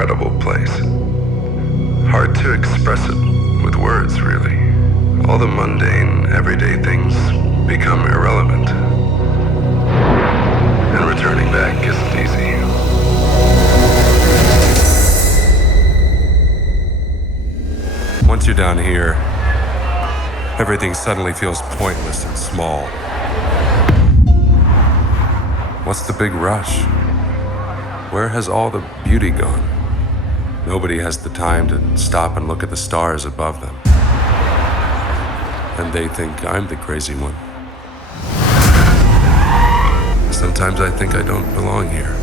incredible place. Hard to express it with words, really. All the mundane, everyday things become irrelevant. And returning back isn't easy. Once you're down here, everything suddenly feels pointless and small. What's the big rush? Where has all the beauty gone? Nobody has the time to stop and look at the stars above them. And they think I'm the crazy one. Sometimes I think I don't belong here.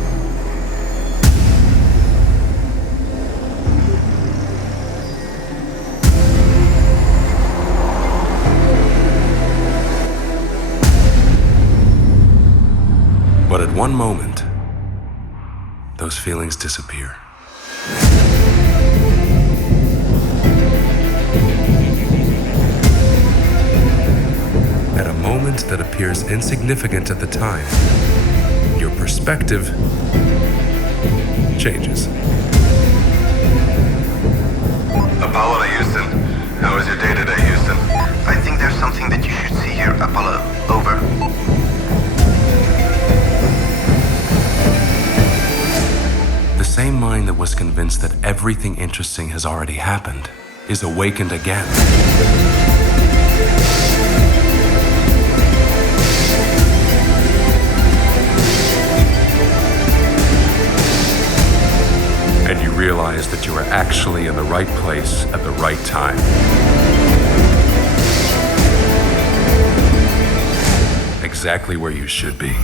But at one moment, those feelings disappear. At a moment that appears insignificant at the time, your perspective changes. Apollo to Houston. How was your day today, Houston? I think there's something that you should see here, Apollo. Over. The same mind that was convinced that everything interesting has already happened is awakened again. And you realize that you are actually in the right place at the right time. Exactly where you should be.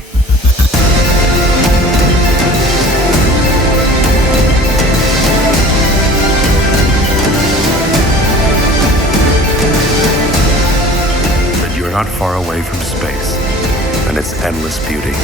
That you're not far away from space and its endless beauty.